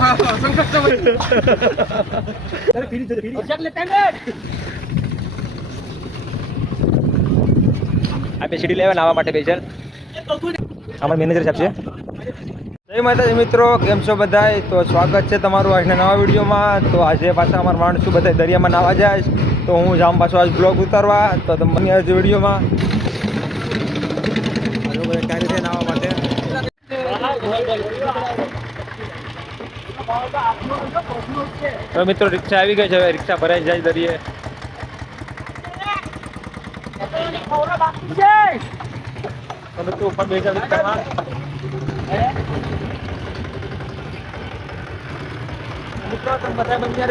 આપણે સીડી લેવા નાવા માટે બેસલ અમારા મેનેજર સાહેબ છે. જય માતાજી મિત્રો, કેમ છો બધા? તો સ્વાગત છે તમારું આજના નવા વિડીયોમાં. તો આજે પાછા અમારા માણસો બધા દરિયામાં નાવા જાય, તો હું જામ પાછો આજ બ્લોગ ઉતારવા. તો તમને આજે વિડીયોમાં નાવા માટે તો મિત્રો રિક્ષા આવી ગઈ છે, હવે રિક્ષા ભરાઈ જાય દરિયે. તમે તો ઉપર બેસા રિક્ષામાં. મિત્રો તમે બધા બંને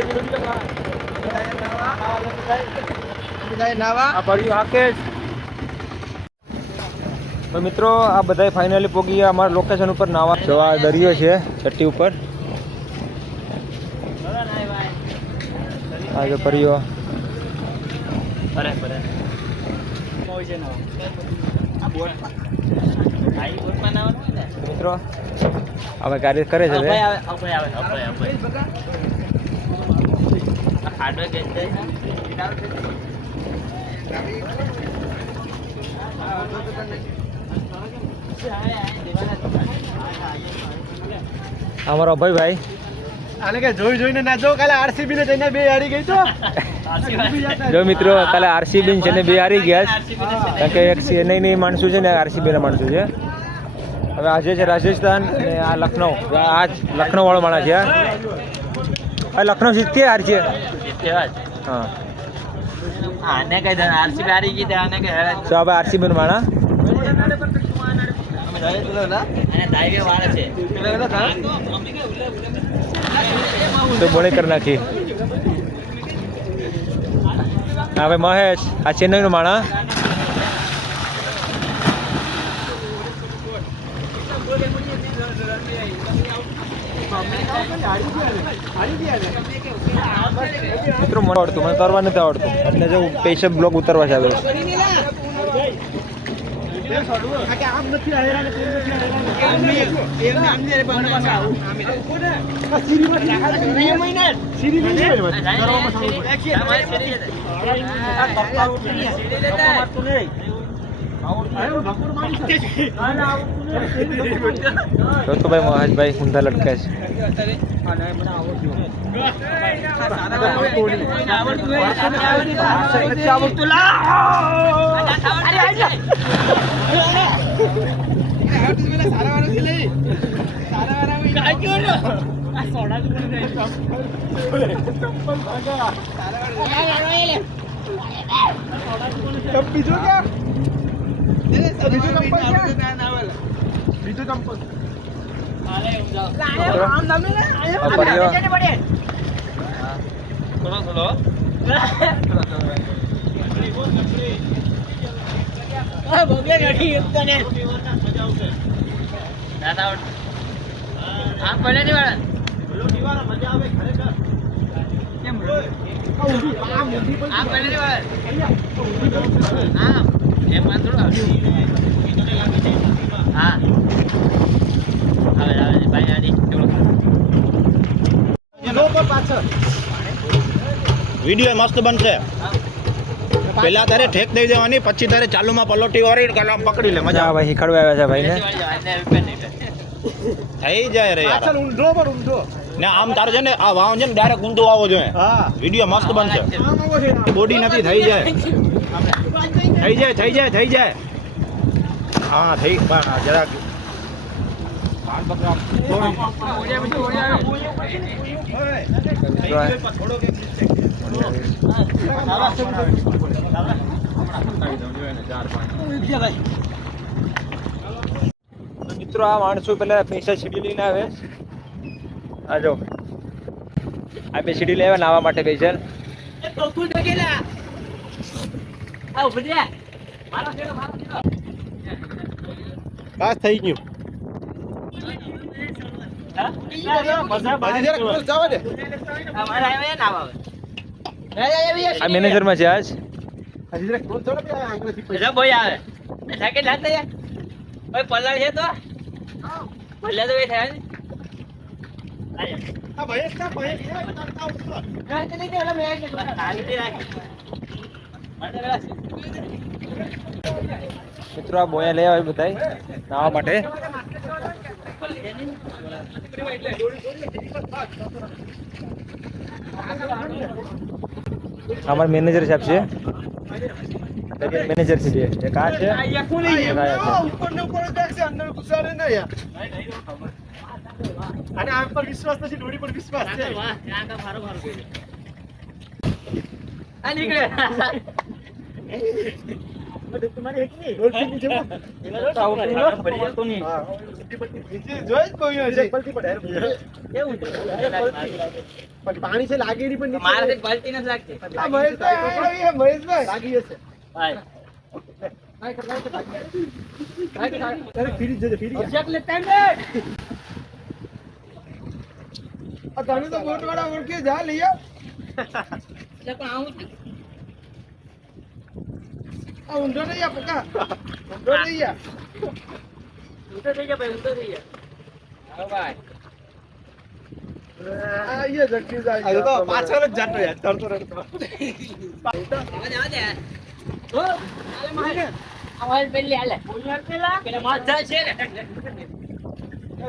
તો મિત્રો આ બધા ફાઇનલી પોગી ગયા અમારા લોકેશન ઉપર નાવા. જો આ દરિયો છે છઠ્ઠી ઉપર. આ જો પરિયો મિત્રો હવે કાર્ય કરે છે. અમારો ભાઈ આને કે જોઈને ના જો કાલે આરસીબી ને જઈને બે હારી ગઈ તો જો મિત્રો કાલે આરસીબી છે ને બે હારી ગયા, કારણ કે એક ચેન્નઈની માણસો છે ને આરસીબી ના માણસો છે. હવે આજે છે રાજસ્થાન અને આ લખનઉ. આ લખનઉ વાળો માણસ છે. આ લખનઉ જીતતી હાર છે. હા આને કઈ દે આરસીબી હારી ગઈ આને કે તો હવે આરસીબી નો માણા અને દાઈવે વાળે છે તો બોલે કરી નાખી. હવે મહેશ આ ચેન્નઈ નો માણા. મિત્રો મને આવડતું, મને તરવા નથી આવડતું, એટલે જો પૈસા બ્લોગ ઉતારવા છે. આવે તો ભાઈ મહેશભાઈ ઊંધા લટકા છે. વિડીયો મસ્ત બનશે. પેલા તારે ઠેક દઈ દેવાની, પછી તારે ચાલુમાં પલોટી વાળી કલામ પકડી લે. મજા ભાઈ શીખડવા આવ્યા છે ભાઈને. થઈ જાય રે યાર. ઊંધો પર ઊંધો ને આમ તારે છે ને આ વાવ છે ને ડાયરેક્ટ ઊંધો આવો જોઈએ. વિડીયો મસ્ત બનશે. બોડી નથી થઈ જાય. હા થઈ જરાક મિત્રો આ માણસો પેલા પૈસા સીડી લઈને આવે. આ જો આ બે સીડી લેવા નાવા માટે પૈસા. બસ થઈ ગયું. આ મેનેજર માં છે આજ. ભાઈ આવે સાકે લાત યાર ભાઈ પલ્લા છે તો પલ્લા તો એ થાય ને મિત્રો આ બોયા લઈ આવે બધાય નાવા માટે. અમારા મેનેજર સાહેબ છે, મેનેજર છે બે, એક આ છે, એક આ છે. અને આમ પર વિશ્વાસ નથી, ડોળી પર વિશ્વાસ છે. આ નીકળે તમારી એક નહીં ડોળી જેવું નીચે જોઈ જ કોઈ છે પલટી પડે કેવું છે પણ પાણી છે લાગે નહીં પણ મારે પલટી નથી લાગતી. આ મહેશભાઈ મહેશભાઈ લાગી હશે. હાય અરે ફીરી જજે ફીરી અભિષેક લેતા ને આ તમે તો બોટ વાળા ઓળખે જા લઈ આવ. એટલે પણ આવું જ આ ઊંધો નહીં આ પકા ઊંધો નહીં આ ઊંધો થઈ ગયા ભાઈ, ઊંધો થઈ ગયા. હા ભાઈ આ ये જગતી જાય આ તો પાછળ જ જાતો યાર તરતો રડતો આવા દે ઓ આલે મારે આવાજ પેલી આલે બોલવાર પેલા માર જાય છે ને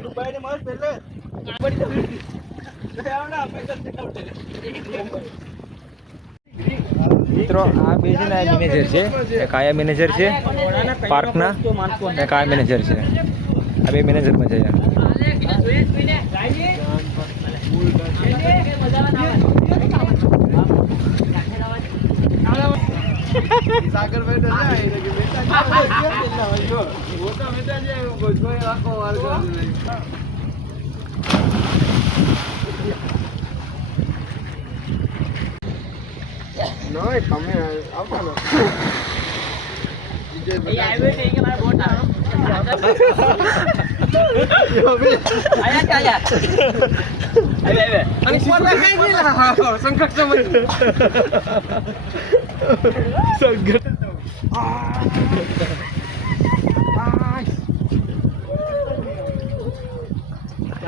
દુબઈ ને મસ્ત એટલે મિત્રો આ બે છે ને મેનેજર છે, એક આયા મેનેજર છે પાર્કના, એક આ મેનેજર છે. આ બે મેનેજરમાં છે. આલે કે જોઈ જોઈને ગાડી સાગર ભાઈ તો જાય કે બેટા મોટા બેટા જે ભોજભાઈ આખો વાર કરે નોય તમે આવવાનો એ આવ્યો છે કે મારા બોટ આવે આયા કે આયા આવે અને પોતા કઈ ગયેલા સંકટ સમય સંકટ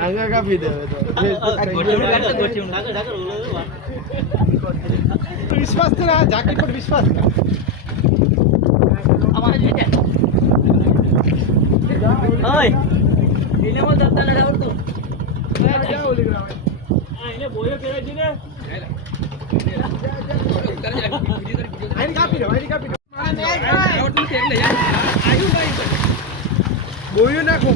આગળ કાપી દેવે તો વિશ્વાસ છે ને આ જાકેટ પર વિશ્વાસ કર અમારે જોઈએ ઓય એને મો દત્તા ન આવડતું જા ઓલી ગ્રામ એને બોયો પહેરાજી ને આઈડી કાપી દે બોયું નાખો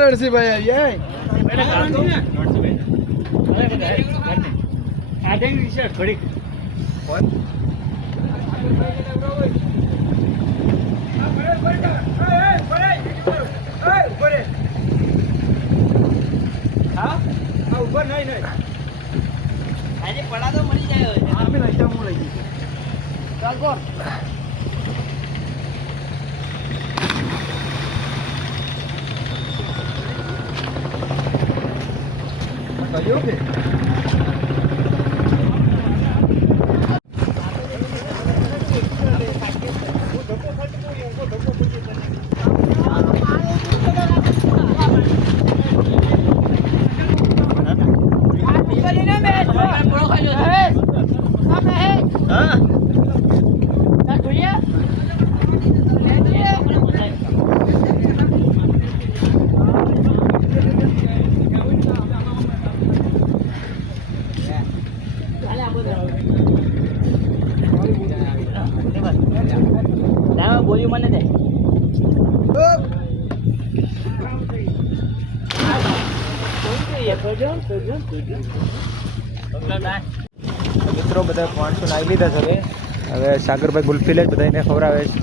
રણસીભાઈ આજે પડા તો મળી જાય ચાલ કોણ કયો કે બોલ્યું મને દે મિત્રો બધા માણસો નાઈ લીધા છે. હવે સાગરભાઈ ગુલ્ફી લે બધાને ખવડાવે છે.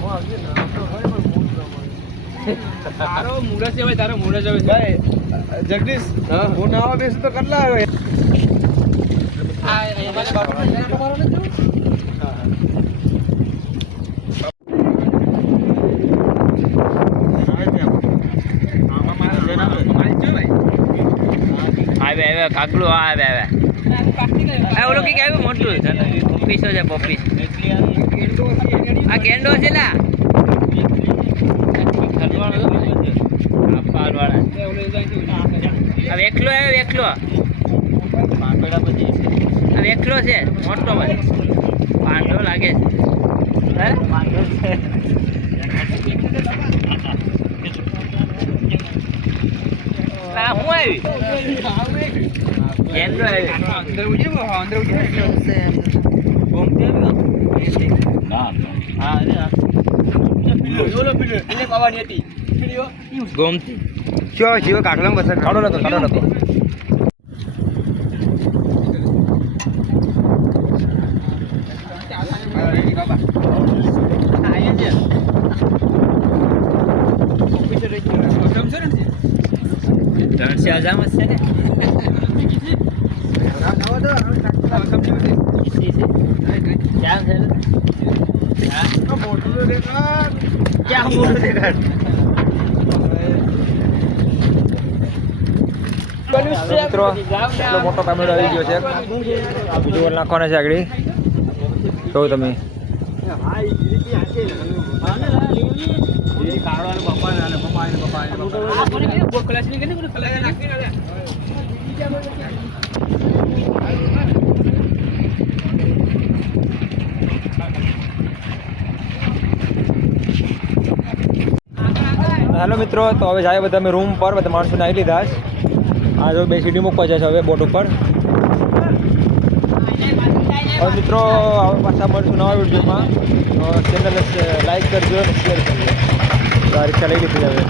હું આવી ને ભાઈ જગદીશ હું નાવા બેસ તો કેટલા આવે આવે કાકડું આવે ઓલો કઈક આવ્યું મોટું પપ્પીસો છે પપ્પીસ આ કેન્ડો છે ને વેખલો આવ્યો વેખલો વેખલો છે મોટો ભાઈ પાંડો લાગે છે હું આવી કેન્ડો ગોમતી કયો જીવો કાકલામાં બસ કાઢો લખો ત્રણસો હજાર છે ને ક્યાં મોટું દેખાડ મિત્રો એટલો મોટો કામેડો આવી ગયો છે વિડીયો નાખવાના છે આગળ જોઉં તમે હેલો મિત્રો, તો હવે જાય બધા અમે રૂમ પર બધા માણસોને આવી લીધા છે. આ જો બે સીડી મૂકવા જાય છે હવે બોટ ઉપર. હવે મિત્રો હવે પાછા મળશું નવા વિડીયોમાં. તો ચેનલને લાઈક કરજો અને શેર કરજો. તો આ રિક્ષા લઈ લીધી હવે.